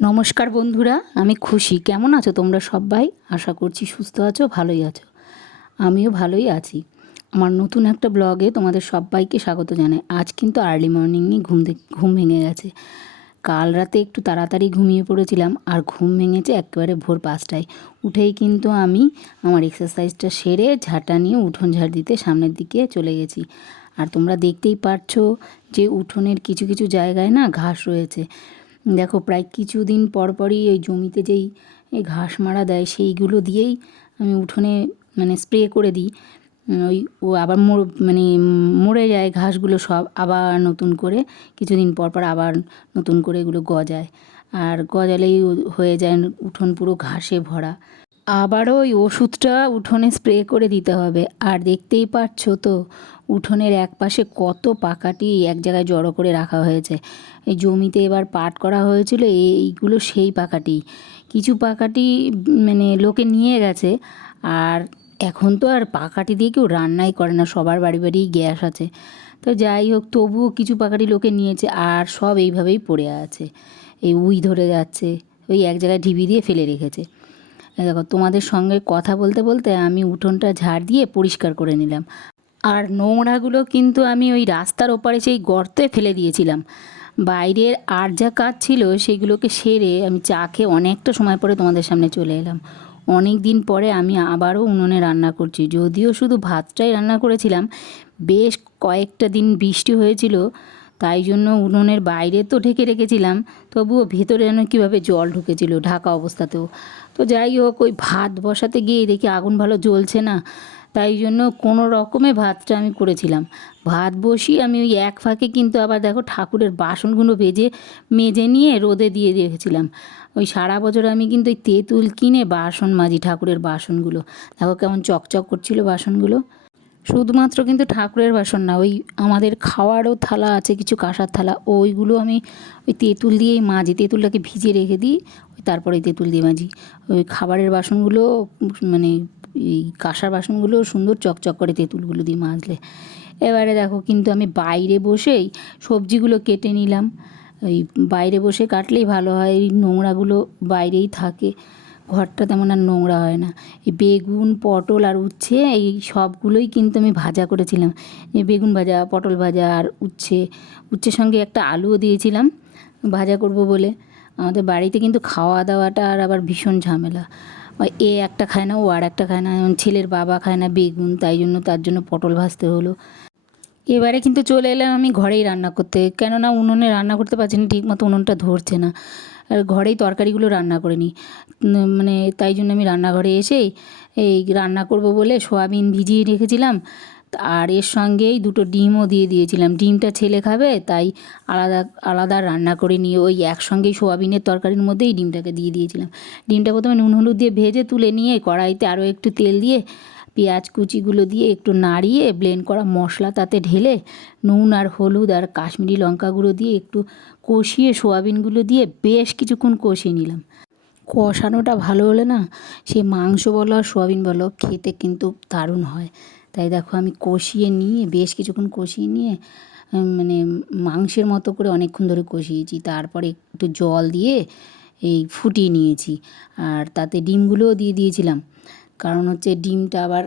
নমস্কার বন্ধুরা, আমি খুশি। কেমন আছো তোমরা সবাই? আশা করছি সুস্থ আছো, ভালোই আছো। আমিও ভালোই আছি। আমার নতুন একটা ব্লগে তোমাদের সবাইকে স্বাগত জানাই। আজ কিন্তু আর্লি মর্নিংয়ে ঘুম ঘুম ভেঙে গেছে। কাল রাতে একটু তাড়াতাড়ি ঘুমিয়ে পড়েছিলাম আর ঘুম ভেঙেছে একেবারে ভোর পাঁচটায়। উঠেই কিন্তু আমি আমার এক্সারসাইজটা সেরে ঝাঁটা নিয়ে উঠোন ঝাড় দিতে সামনের দিকে চলে গেছি। আর তোমরা দেখতেই পারছ যে উঠোনের কিছু কিছু জায়গায় না ঘাস রয়েছে। দেখো প্রায় কিছুদিন পর পরই ওই জমিতে যেই ঘাস মারা দেয় সেইগুলো দিয়েই আমি উঠোনে মানে স্প্রে করে দিই। ওই ও আবার মোর মানে মরে যায় ঘাসগুলো সব আবার নতুন করে। কিছুদিন পর পর আবার নতুন করে এগুলো গজায়। আর গজালেই হয়ে যায় উঠোন পুরো ঘাসে ভরা। আবারও ওই ওষুধটা উঠোনে স্প্রে করে দিতে হবে। আর দেখতেই পাচ্ছ তো, উঠোনের এক পাশে কত পাকাটি এক জায়গায় জড়ো করে রাখা হয়েছে। এই জমিতে এবার পাট করা হয়েছিল, এইগুলো সেই পাকাটি। কিছু পাকাটি মানে লোকে নিয়ে গেছে। আর এখন তো আর পাকাটি দিয়ে কেউ রান্নাই করে না, সবার বাড়ি বাড়ি গ্যাস আছে। তো যাই হোক, তবুও কিছু পাকাটি লোকে নিয়েছে আর সব এইভাবেই পড়ে আছে। এই উই ধরে যাচ্ছে, ওই এক জায়গায় ঢিবি দিয়ে ফেলে রেখেছে। দেখো, তোমাদের সঙ্গে কথা বলতে বলতে আমি উঠোনটা ঝাড় দিয়ে পরিষ্কার করে নিলাম। আর নোংরাগুলো কিন্তু আমি ওই রাস্তার ওপারে সেই গর্তে ফেলে দিয়েছিলাম। বাইরের আর যা কাজ ছিল সেগুলোকে সেরে আমি চা খেয়ে অনেকটা সময় পরে তোমাদের সামনে চলে এলাম। অনেক দিন পরে আমি আবারও উনুনে রান্না করছি। যদিও শুধু ভাতটাই রান্না করেছিলাম, বেশ কয়েকটা দিন বৃষ্টি হয়েছিল তাই জন্য উনুনের বাইরে তো ঢেকে রেখেছিলাম, তবুও ভেতরে যেন কীভাবে জল ঢুকেছিল ঢাকা অবস্থাতেও। তো যাই হোক, ওই ভাত বসাতে গিয়ে দেখি আগুন ভালো জ্বলছে না, তাই জন্য কোনো রকমে ভাতটা আমি করেছিলাম। ভাত বসিয়ে আমি ওই এক ফাঁকে কিন্তু আবার দেখো ঠাকুরের বাসনগুলো ভেজে, মেজে নিয়ে রোদে দিয়ে রেখেছিলাম। ওই সারা বছর আমি কিন্তু ওই তেঁতুল কিনে বাসন মাজি ঠাকুরের বাসনগুলো। দেখো কেমন চকচক করছিল বাসনগুলো। শুধুমাত্র কিন্তু ঠাকুরের বাসন না, ওই আমাদের খাওয়ারও থালা আছে, কিছু কাঁসার থালা, ওইগুলো আমি ওই তেঁতুল দিয়েই মাজি, তেঁতুলটাকে ভিজিয়ে রেখে দিই, ওই তারপরে তেঁতুল দিয়ে মাজি। ওই খাবারের বাসনগুলো মানে এই কাঁসার বাসনগুলো সুন্দর চকচক করে তেঁতুলগুলো দিয়ে মাজলে। এবারে দেখো কিন্তু আমি বাইরে বসেই সবজিগুলো কেটে নিলাম। ওই বাইরে বসে কাটলেই ভালো হয়, এই নোংরাগুলো বাইরেই থাকে। ঘরটা তেমন আর নোংরা হয় না। এই বেগুন, পটল আর উচ্ছে, এই সবগুলোই কিন্তু আমি ভাজা করেছিলাম। এই বেগুন ভাজা, পটল ভাজা আর উচ্ছে। উচ্ছের সঙ্গে একটা আলুও দিয়েছিলাম, ভাজা করব বলে। আমাদের বাড়িতে কিন্তু খাওয়া দাওয়াটা আর আবার ভীষণ ঝামেলা। এ একটা খায় না, ও আর একটা খায় না, যেমন ছেলের বাবা খায় না বেগুন, তাই জন্য তার জন্য পটল ভাজতে হলো। এবারে কিন্তু চলে এলাম আমি ঘরেই রান্না করতে, কেননা উনুনে রান্না করতে পারছি না ঠিক মতো উনুনটা ধরছে না। ঘরেই তরকারিগুলো রান্না করে নিই। মানে তাই জন্য আমি রান্নাঘরে এসেই এই রান্না করব বলে সোয়াবিন ভিজিয়ে রেখেছিলাম। আর এর সঙ্গেই দুটো ডিমও দিয়ে দিয়েছিলাম। ডিমটা ছেলে খাবে, তাই আলাদা আলাদা রান্না করে নিয়ে ওই একসঙ্গেই সোয়াবিনের তরকারির মধ্যেই ডিমটাকে দিয়ে দিয়েছিলাম। ডিমটা প্রথমে নুন হলুদ দিয়ে ভেজে তুলে নিয়ে কড়াইতে আরও একটু তেল দিয়ে পেঁয়াজ কুচিগুলো দিয়ে একটু নাড়িয়ে ব্লেন্ড করা মশলা তাতে ঢেলে, নুন আর হলুদ আর কাশ্মীরি লঙ্কা গুঁড়ো দিয়ে একটু কষিয়ে সোয়াবিনগুলো দিয়ে বেশ কিছুক্ষণ কষিয়ে নিলাম। কষানোটা ভালো হলে না, সে মাংস বলো আর সোয়াবিন বলো খেতে কিন্তু দারুণ হয়। তাই দেখো আমি কষিয়ে নিয়ে, বেশ কিছুক্ষণ কষিয়ে নিয়ে মানে মাংসের মতো করে অনেকক্ষণ ধরে কষিয়েছি। তারপরে একটু জল দিয়ে এই ফুটিয়ে নিয়েছি। আর তাতে ডিমগুলোও দিয়ে দিয়েছিলাম। কারণ হচ্ছে ডিমটা আবার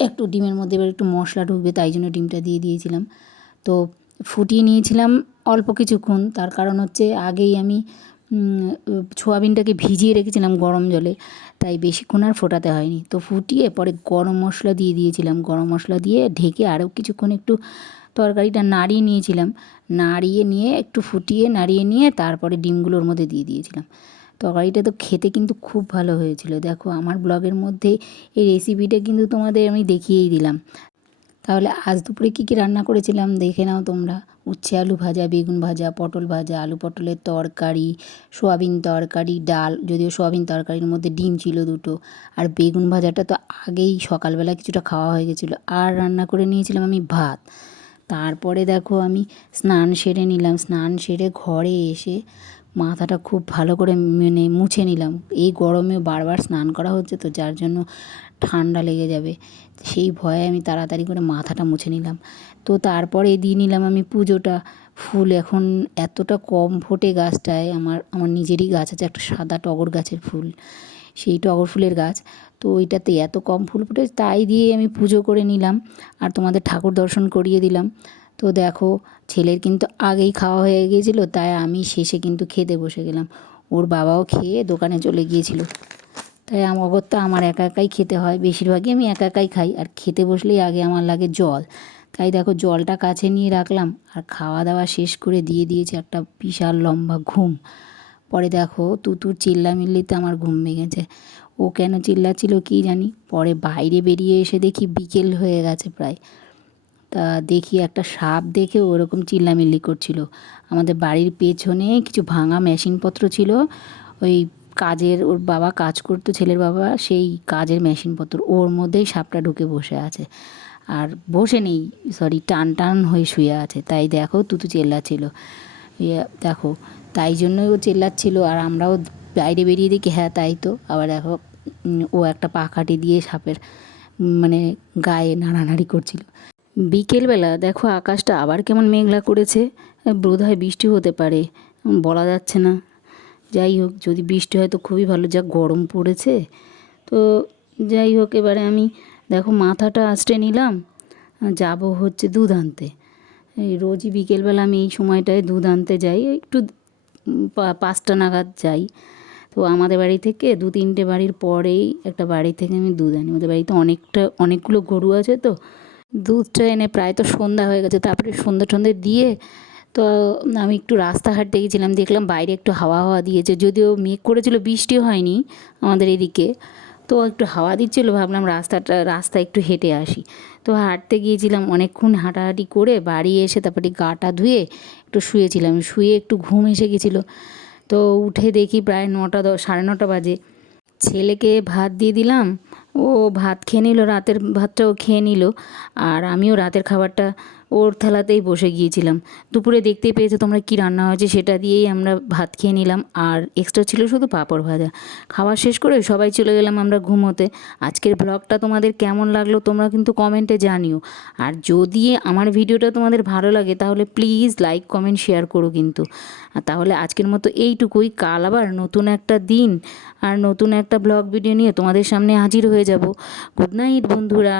একটু ডিমের মধ্যে এবার একটু মশলা ঢুকবে, তাই জন্য ডিমটা দিয়ে দিয়েছিলাম। তো ফুটিয়ে নিয়েছিলাম অল্প কিছুক্ষণ, তার কারণ হচ্ছে আগেই আমি সোয়াবিনটাকে ভিজিয়ে রেখেছিলাম গরম জলে, তাই বেশিক্ষণ আর ফোটাতে হয়নি। তো ফুটিয়ে পরে গরম মশলা দিয়ে দিয়েছিলাম, গরম মশলা দিয়ে ঢেকে আরও কিছুক্ষণ একটু তরকারিটা নাড়িয়ে নিয়েছিলাম, নাড়িয়ে নিয়ে একটু ফুটিয়ে, নাড়িয়ে নিয়ে তারপরে ডিমগুলোর মধ্যে দিয়ে দিয়েছিলাম। তরকারিটা তো খেতে কিন্তু খুব ভালো হয়েছিল। দেখো, আমার ব্লগের মধ্যে এই রেসিপিটা কিন্তু তোমাদের আমি দেখিয়েই দিলাম। তাহলে আজ দুপুরে কী কী রান্না করেছিলাম দেখে নাও তোমরা। উচ্ছে, আলু ভাজা, বেগুন ভাজা, পটল ভাজা, আলু পটলের তরকারি, সোয়াবিন তরকারি, ডাল, যদিও সোয়াবিন তরকারির মধ্যে ডিম ছিল দুটো। আর বেগুন ভাজাটা তো আগেই সকালবেলা কিছুটা খাওয়া হয়ে গেছিল। আর রান্না করে নিয়েছিলাম আমি ভাত। তারপরে দেখো আমি স্নান সেরে নিলাম। স্নান সেরে ঘরে এসে মাথাটা খুব ভালো করে মানে মুছে নিলাম। এই গরমে বারবার স্নান করা হচ্ছে তো, যার জন্য ঠান্ডা লেগে যাবে। সেই ভয়ে আমি তাড়াতাড়ি করে মাথাটা মুছে নিলাম। তো তারপরে দিয়ে নিলাম আমি পুজোটা। ফুল এখন এতটা কম ফোটে গাছটায়, আমার আমার নিজেরই গাছ আছে, একটা সাদা টগর গাছের ফুল। সেই টগর ফুলের গাছ। তো ওইটাতে এত কম ফুল ফুটে তাই দিয়ে আমি পুজো করে নিলাম। আর তোমাদের ঠাকুর দর্শন করিয়ে দিলাম। তো দেখো, ছেলের কিন্তু আগেই খাওয়া হয়ে গিয়েছিল, তাই আমি শেষে কিন্তু খেতে বসে গেলাম। ওর বাবাও খেয়ে দোকানে চলে গিয়েছিল। তাই তো আমার একা একাই খেতে হয়, বেশিরভাগই আমি একা একাই খাই, আর খেতে বসলেই আগে আমার লাগে জল। তাই দেখো, জলটা কাছে নিয়ে রাখলাম, আর খাওয়া দাওয়া শেষ করে দিয়ে দিয়েছে একটা বিশাল লম্বা ঘুম। পরে দেখো, তুতুর চিল্লামিল্লিতে আমার ঘুম ভেঙেছে। ও কেন চিল্লাচ্ছিল কী জানি? পরে বাইরে বেরিয়ে এসে দেখি বিকেল হয়ে গেছে প্রায়। তা দেখি একটা সাপ দেখে ওরকম চিল্লামিল্লি করছিল। আমাদের বাড়ির পেছনে কিছু ভাঙা মেশিনপত্র ছিল। ওই কাজের ওর বাবা কাজ করতো, ছেলের বাবা সেই কাজের মেশিনপত্র। ওর মধ্যেই সাপটা ঢুকে বসে আছে। আর বসে নেই সরি টান টান হয়ে শুয়ে আছে। তাই দেখো তুতু চেল্লাচ্ছিল। ইয়ে দেখো, তাই জন্যই ও চেল্লাচ্ছিল। আর আমরাও বাইরে বেরিয়ে দেখি হ্যাঁ তাই তো। আবার দেখো ও একটা পাখাটি দিয়ে সাপের মানে গায়ে নাড়ানাড়ি করছিল। বিকেলবেলা দেখো আকাশটা আবার কেমন মেঘলা করেছে বোধ হয় বৃষ্টি হতে পারে, বলা যাচ্ছে না। যাই হোক, যদি বৃষ্টি হয় তো খুবই ভালো, যা গরম পড়েছে। তো যাই হোক, এবারে আমি দেখো মাথাটা আঁচড়ে নিলাম, যাব হচ্ছে দুধ আনতে। এই রোজই বিকেলবেলা আমি এই সময়টায় দুধ আনতে যাই, একটু পাঁচটা নাগাদ যাই। তো আমাদের বাড়ি থেকে দু তিনটে বাড়ির পরেই একটা বাড়ি থেকে আমি দুধ আনি। আমাদের বাড়িতে অনেকটা, অনেকগুলো গরু আছে তো দুধটা এনে প্রায় তো সন্ধ্যা হয়ে গেছে, তারপরে সন্ধ্যে টন্ধে দিয়ে তো আমি একটু রাস্তাঘাট দেখেছিলাম, দেখলাম বাইরে একটু হাওয়া হাওয়া দিয়েছে, যদিও মেঘ করেছিল, বৃষ্টি হয়নি আমাদের এদিকে। তো একটু হাওয়া দিচ্ছিল, ভাবলাম রাস্তাটা রাস্তা একটু হেঁটে আসি। তো হাঁটতে গিয়েছিলাম, অনেকক্ষণ হাঁটাহাঁটি করে বাড়ি এসে তারপরে গাটা ধুয়ে একটু শুয়েছিলাম, শুয়ে একটু ঘুম এসে গেছিল তো উঠে দেখি প্রায় নটা সাড়ে নটা বাজে। ছেলেকে ভাত দিয়ে দিলাম ও ভাত খেয়ে নিল রাতের ভাতটাও খেয়ে নিল। আর আমিও রাতের খাবারটা ওর থালাতেই বসে গিয়েছিলাম। দুপুরে দেখতেই পেয়েছ তোমরা কী রান্না হয়েছে, সেটা দিয়েই আমরা ভাত খেয়ে নিলাম। আর এক্সট্রা ছিল শুধু পাঁপড় ভাজা। খাওয়া শেষ করে সবাই চলে গেলাম আমরা ঘুমোতে। আজকের ব্লগটা তোমাদের কেমন লাগল তোমরা কিন্তু কমেন্টে জানিও। আর যদি আমার ভিডিওটা তোমাদের ভালো লাগে, তাহলে প্লিজ লাইক কমেন্ট শেয়ার করো কিন্তু। তাহলে আজকের মতো এইটুকুই। কাল আবার নতুন একটা দিন আর নতুন একটা ব্লগ ভিডিও নিয়ে তোমাদের সামনে হাজির হয়ে যাব। গুড নাইট বন্ধুরা।